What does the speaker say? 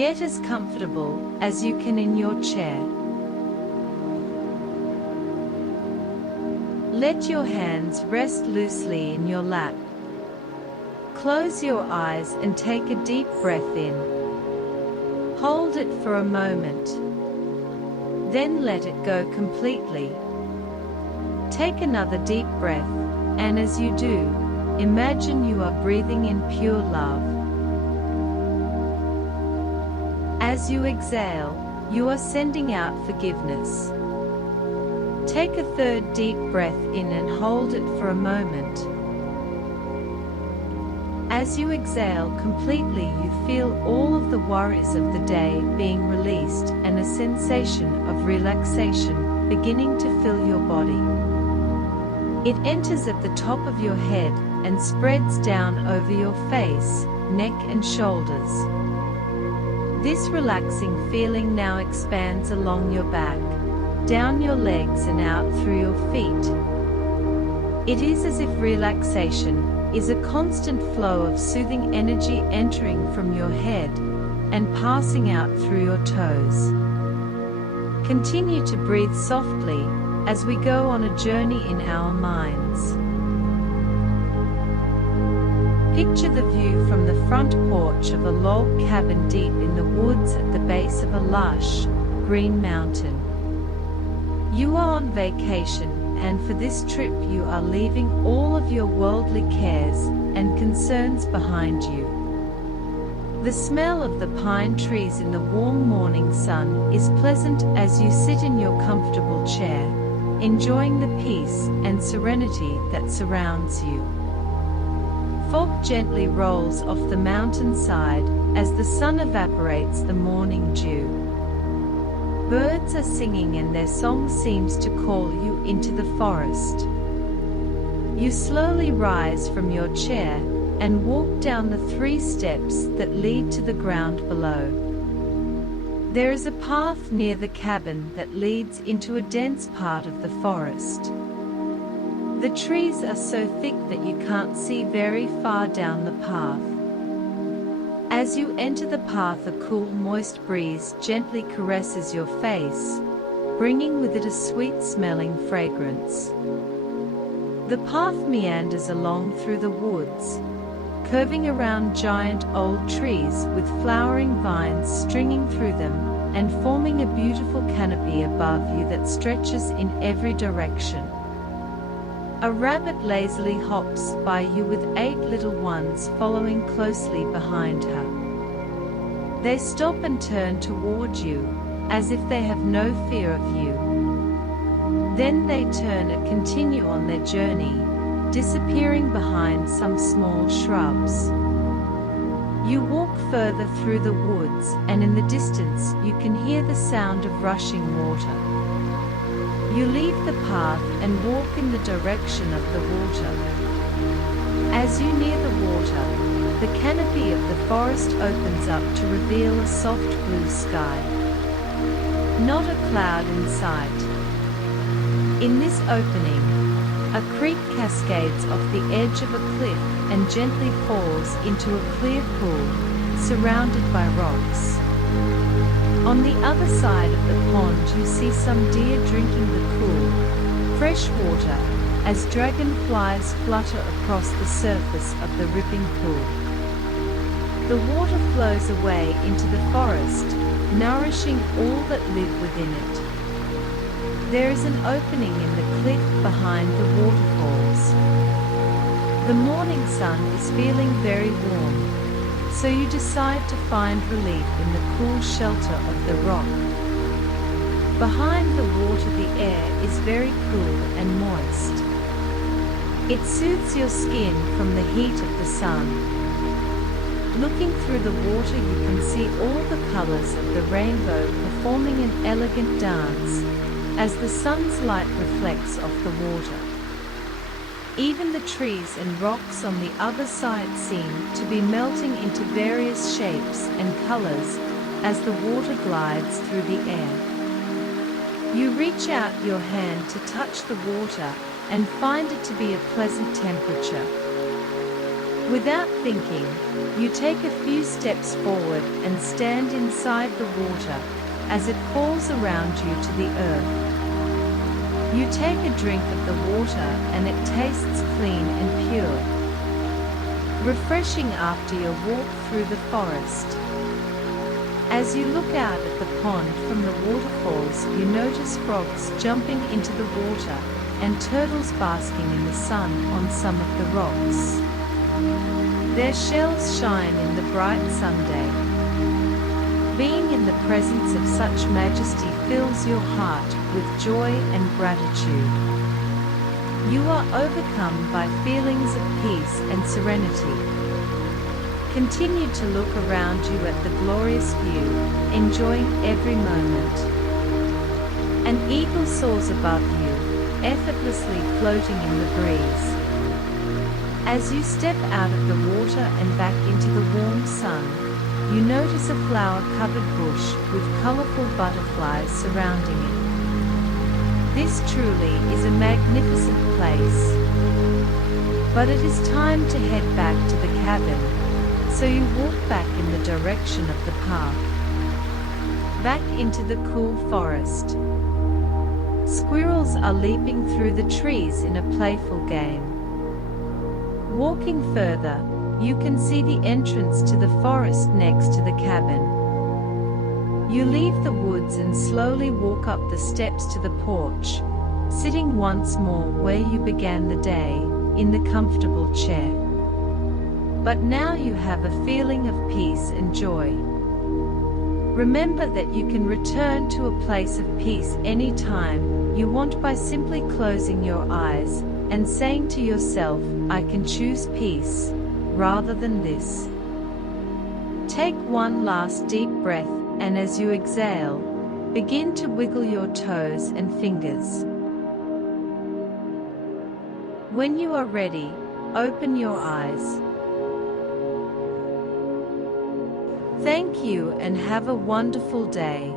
Get as comfortable as you can in your chair. Let your hands rest loosely in your lap. Close your eyes and take a deep breath in. Hold it for a moment. Then let it go completely. Take another deep breath, and as you do, imagine you are breathing in pure love. As you exhale, you are sending out forgiveness. Take a third deep breath in and hold it for a moment. As you exhale completely, you feel all of the worries of the day being released and a sensation of relaxation beginning to fill your body. It enters at the top of your head and spreads down over your face, neck and shoulders. This relaxing feeling now expands along your back, down your legs and out through your feet. It is as if relaxation is a constant flow of soothing energy entering from your head and passing out through your toes. Continue to breathe softly as we go on a journey in our minds. Picture the view from the front porch of a log cabin deep in the woods at the base of a lush, green mountain. You are on vacation, and for this trip you are leaving all of your worldly cares and concerns behind you. The smell of the pine trees in the warm morning sun is pleasant as you sit in your comfortable chair, enjoying the peace and serenity that surrounds you. Fog gently rolls off the mountainside as the sun evaporates the morning dew. Birds are singing and their song seems to call you into the forest. You slowly rise from your chair and walk down the 3 steps that lead to the ground below. There is a path near the cabin that leads into a dense part of the forest. The trees are so thick that you can't see very far down the path. As you enter the path, a cool, moist breeze gently caresses your face, bringing with it a sweet-smelling fragrance. The path meanders along through the woods, curving around giant old trees with flowering vines stringing through them and forming a beautiful canopy above you that stretches in every direction. A rabbit lazily hops by you with 8 little ones following closely behind her. They stop and turn toward you, as if they have no fear of you. Then they turn and continue on their journey, disappearing behind some small shrubs. You walk further through the woods, and in the distance you can hear the sound of rushing water. You leave the path and walk in the direction of the water. As you near the water, the canopy of the forest opens up to reveal a soft blue sky. Not a cloud in sight. In this opening, a creek cascades off the edge of a cliff and gently falls into a clear pool, surrounded by rocks. On the other side of the pond you see some deer drinking the cool, fresh water, as dragonflies flutter across the surface of the rippling pool. The water flows away into the forest, nourishing all that live within it. There is an opening in the cliff behind the waterfalls. The morning sun is feeling very warm, so you decide to find relief in the cool shelter of the rock. Behind the water the air is very cool and moist. It soothes your skin from the heat of the sun. Looking through the water you can see all the colors of the rainbow performing an elegant dance, as the sun's light reflects off the water. Even the trees and rocks on the other side seem to be melting into various shapes and colors as the water glides through the air. You reach out your hand to touch the water and find it to be a pleasant temperature. Without thinking, you take a few steps forward and stand inside the water as it falls around you to the earth. You take a drink of the water and it tastes clean and pure, refreshing after your walk through the forest. As you look out at the pond from the waterfalls, you notice frogs jumping into the water and turtles basking in the sun on some of the rocks. Their shells shine in the bright sunday. Being in the presence of such majesty fills your heart with joy and gratitude. You are overcome by feelings of peace and serenity. Continue to look around you at the glorious view, enjoying every moment. An eagle soars above you, effortlessly floating in the breeze. As you step out of the water and back into the warm sun, you notice a flower-covered bush with colorful butterflies surrounding it. This truly is a magnificent place. But it is time to head back to the cabin, so you walk back in the direction of the path, back into the cool forest. Squirrels are leaping through the trees in a playful game. Walking further, you can see the entrance to the forest next to the cabin. You leave the woods and slowly walk up the steps to the porch, sitting once more where you began the day, in the comfortable chair. But now you have a feeling of peace and joy. Remember that you can return to a place of peace anytime you want by simply closing your eyes and saying to yourself, I can choose peace rather than this. Take one last deep breath, and as you exhale, begin to wiggle your toes and fingers. When you are ready, open your eyes. Thank you and have a wonderful day.